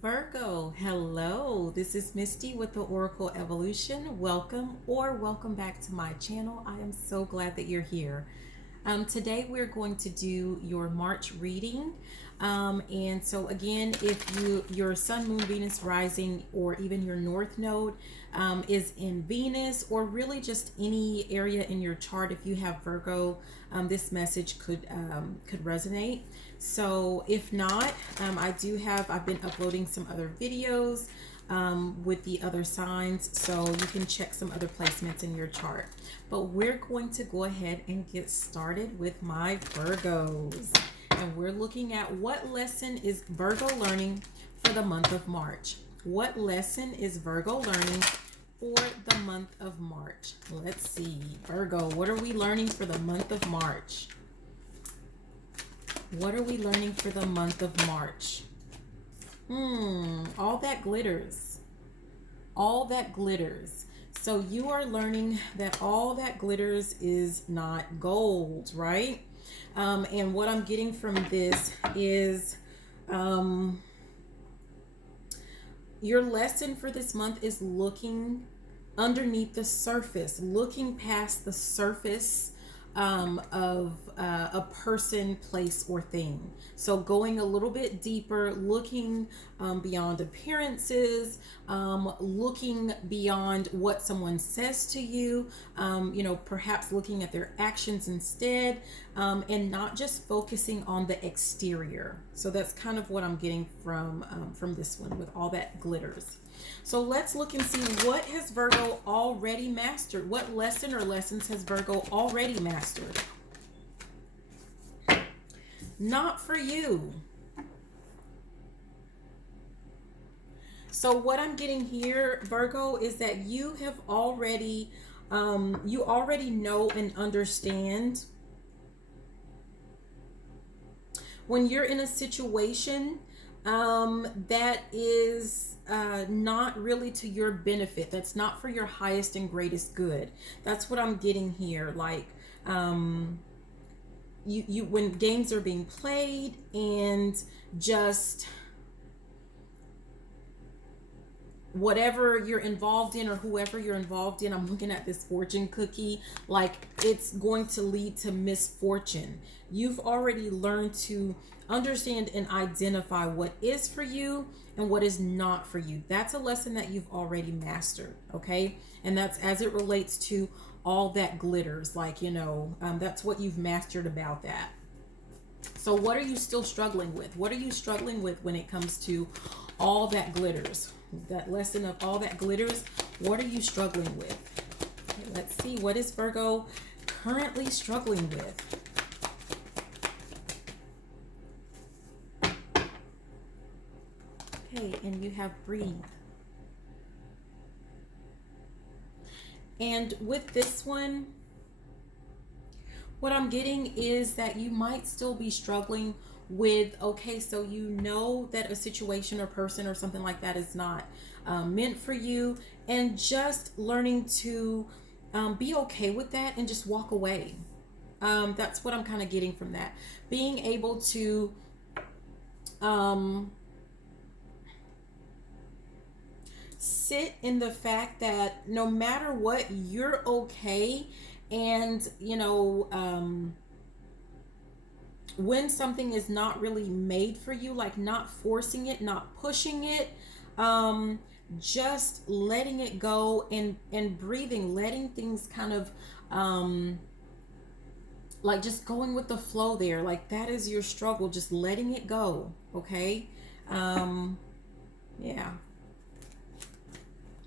Virgo, hello. This is Misty with the Oracle Evolution. Welcome back to my channel. I am so glad that you're here. Today we're going to do your March reading. And so again, if your Sun, Moon, Venus, Rising, or even your North Node is in Venus, or really just any area in your chart, if you have Virgo, this message could resonate. So if not, I've been uploading some other videos with the other signs, so you can check some other placements in your chart. But we're going to go ahead and get started with my Virgos. And we're looking at what lesson is Virgo learning for the month of March. What lesson is Virgo learning for the month of March? Let's see. Virgo, what are we learning for the month of March? What are we learning for the month of March? All that glitters. All that glitters. So you are learning that all that glitters is not gold, right? And what I'm getting from this is your lesson for this month is looking underneath the surface, looking past the surface of a person, place, or thing. So going a little bit deeper, looking beyond appearances, looking beyond what someone says to you, perhaps looking at their actions instead, and not just focusing on the exterior. So that's kind of what I'm getting from this one with all that glitters. So let's look and see, what has Virgo already mastered? What lesson or lessons has Virgo already mastered? Not for you. So what I'm getting here, Virgo, is that you have already, you already know and understand when you're in a situation that is not really to your benefit, that's not for your highest and greatest good. That's what I'm getting here. Like you when games are being played and just whatever you're involved in or whoever you're involved in, I'm looking at this fortune cookie, like it's going to lead to misfortune. You've already learned to understand and identify what is for you and what is not for you. That's a lesson that you've already mastered, okay? And that's as it relates to all that glitters, like, that's what you've mastered about that. So what are you still struggling with? What are you struggling with when it comes to all that glitters? That lesson of all that glitters, what are you struggling with? Okay, let's see, what is Virgo currently struggling with? Okay, and you have breathe. And with this one, what I'm getting is that you might still be struggling with, okay, so you know that a situation or person or something like that is not meant for you, and just learning to be okay with that and just walk away. That's what I'm kind of getting from that. Being able to sit in the fact that no matter what, you're okay. And when something is not really made for you, like not forcing it, not pushing it, just letting it go and breathing, letting things kind of like just going with the flow there. Like that is your struggle, just letting it go. Okay. Yeah.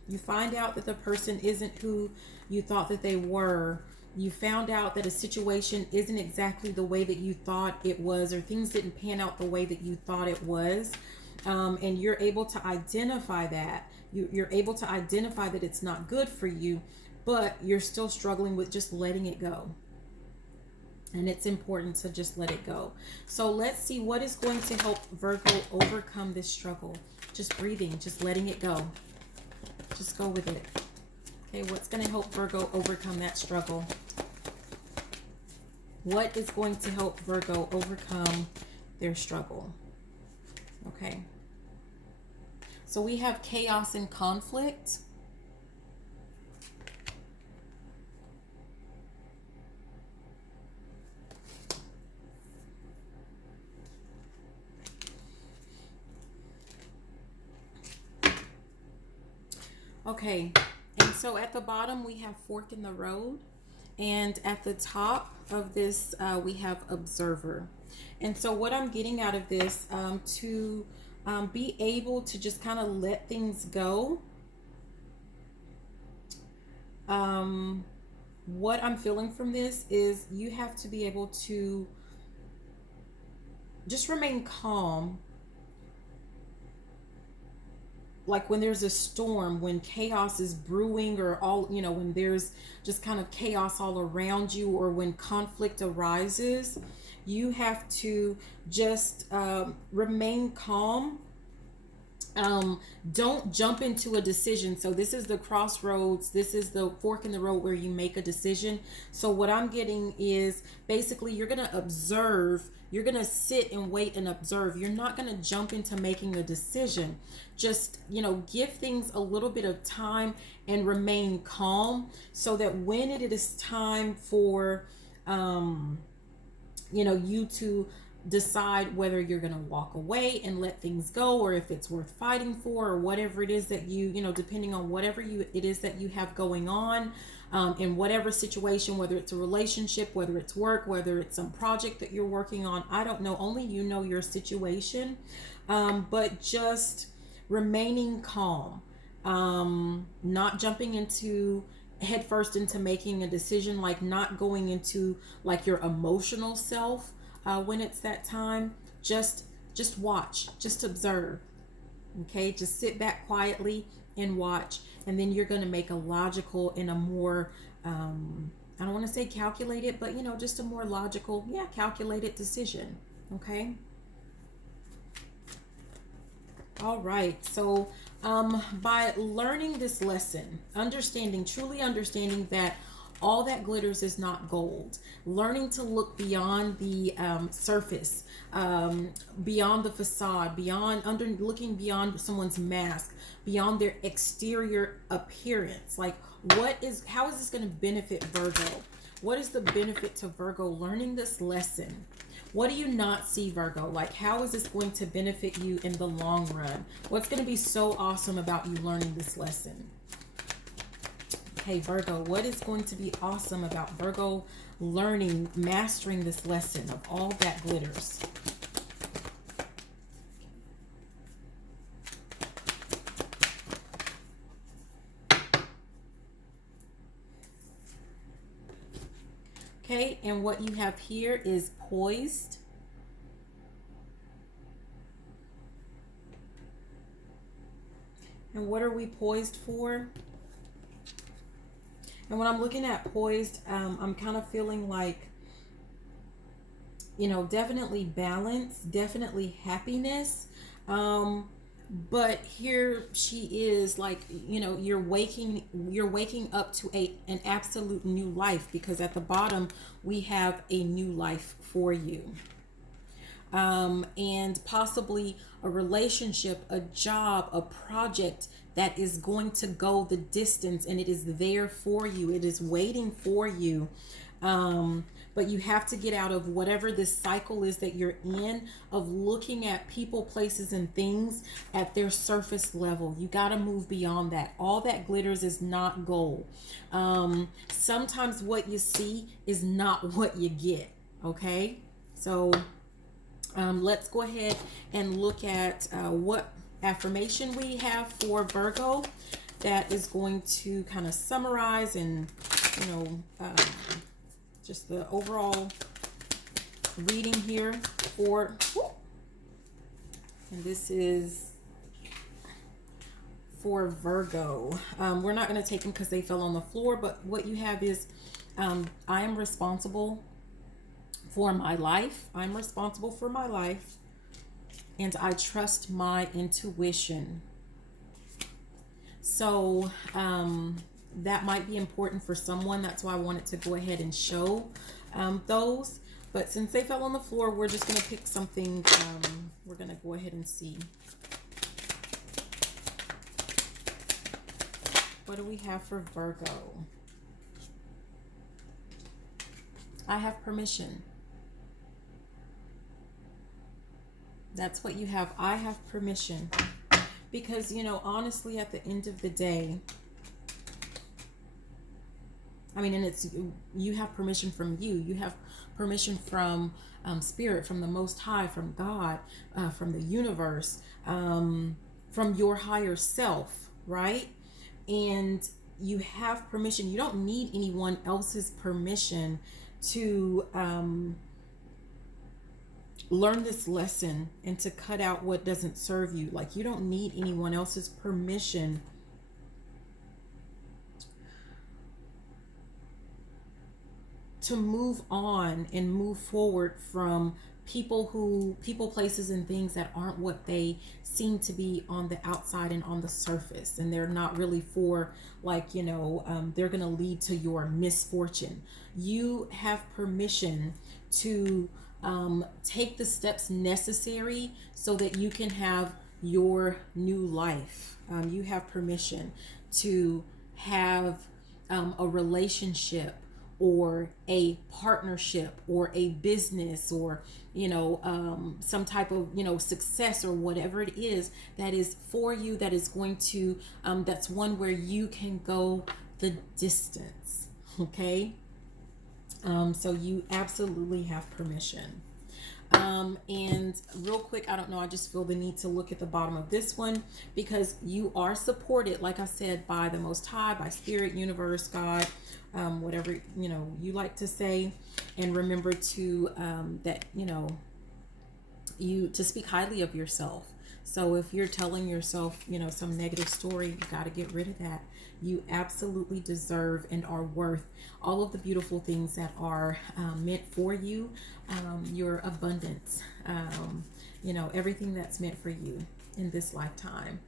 You find out that the person isn't who you thought that they were. You found out that a situation isn't exactly the way that you thought it was, or things didn't pan out the way that you thought it was. And you're able to identify that. You're able to identify that it's not good for you, but you're still struggling with just letting it go. And it's important to just let it go. So let's see what is going to help Virgo overcome this struggle. Just breathing, just letting it go. Just go with it. Okay, what's going to help Virgo overcome that struggle? What is going to help Virgo overcome their struggle? Okay. So we have chaos and conflict. Okay, and so at the bottom we have fork in the road, and at the top of this we have observer. And so what I'm getting out of this, to be able to just kind of let things go. What I'm feeling from this is you have to be able to just remain calm. Like when there's a storm, when chaos is brewing, or all, you know, when there's just kind of chaos all around you, or when conflict arises, you have to just remain calm. Don't jump into a decision. So this is the crossroads. This is the fork in the road where you make a decision. So what I'm getting is basically you're going to observe. You're going to sit and wait and observe. You're not going to jump into making a decision. Just, you know, give things a little bit of time and remain calm so that when it is time for, you know, you to decide whether you're going to walk away and let things go, or if it's worth fighting for, or whatever it is that you know, depending on whatever it is that you have going on, in whatever situation, whether it's a relationship, whether it's work, whether it's some project that you're working on. I don't know, only you know your situation, but just remaining calm, not jumping into head first into making a decision, like not going into like your emotional self. When it's that time, just watch, just observe. Okay, just sit back quietly and watch, and then you're going to make a logical and a more I don't want to say calculated, but you know, just a more logical, calculated decision. Okay. All right. So by learning this lesson, truly understanding that all that glitters is not gold. Learning to look beyond the surface, beyond the facade, looking beyond someone's mask, beyond their exterior appearance. Like, how is this going to benefit Virgo? What is the benefit to Virgo learning this lesson? What do you not see, Virgo? Like, how is this going to benefit you in the long run? What's going to be so awesome about you learning this lesson? Hey Virgo, what is going to be awesome about Virgo mastering this lesson of all that glitters? Okay, and what you have here is poised. And what are we poised for? And when I'm looking at poised, I'm kind of feeling like, you know, definitely balance, definitely happiness. But here she is, like, you know, you're waking up to an absolute new life, because at the bottom we have a new life for you. And possibly a relationship, a job, a project that is going to go the distance, and it is there for you. It is waiting for you. But you have to get out of whatever this cycle is that you're in, of looking at people, places, and things at their surface level. You got to move beyond that. All that glitters is not gold. Sometimes what you see is not what you get. Okay? So let's go ahead and look at what affirmation we have for Virgo that is going to kind of summarize and, you know, just the overall reading here for, and this is for Virgo. We're not going to take them because they fell on the floor, but what you have is, I am responsible for my life. I'm responsible for my life, and I trust my intuition. So that might be important for someone. That's why I wanted to go ahead and show those. But since they fell on the floor, we're just going to pick something. We're going to go ahead and see. What do we have for Virgo? I have permission. That's what you have. I have permission. Because, you know, honestly, at the end of the day, I mean, and it's, you have permission from you. You have permission from Spirit, from the Most High, from God, from the universe, from your higher self, right? And you have permission. You don't need anyone else's permission to learn this lesson and to cut out what doesn't serve you. Like, you don't need anyone else's permission to move on and move forward from people, places, and things that aren't what they seem to be on the outside and on the surface. And they're not really for, like, you know, they're going to lead to your misfortune. You have permission to take the steps necessary so that you can have your new life. You have permission to have a relationship or a partnership or a business or, you know, some type of, you know, success or whatever it is that is for you, that is going to, that's one where you can go the distance. Okay. So you absolutely have permission. And real quick, I don't know, I just feel the need to look at the bottom of this one because you are supported, like I said, by the Most High, by Spirit, Universe, God, whatever, you know, you like to say. And remember to, that, you know, to speak highly of yourself. So if you're telling yourself, you know, some negative story, you got to get rid of that. You absolutely deserve and are worth all of the beautiful things that are meant for you, your abundance, you know, everything that's meant for you in this lifetime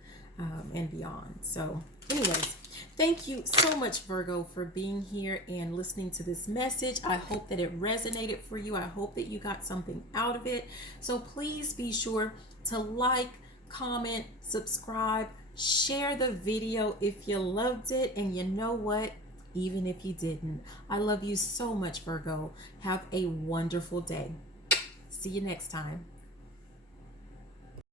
and beyond. So anyways, thank you so much, Virgo, for being here and listening to this message. I hope that it resonated for you. I hope that you got something out of it. So please be sure to like, comment, subscribe, share the video if you loved it. And you know what? Even if you didn't, I love you so much, Virgo. Have a wonderful day. See you next time.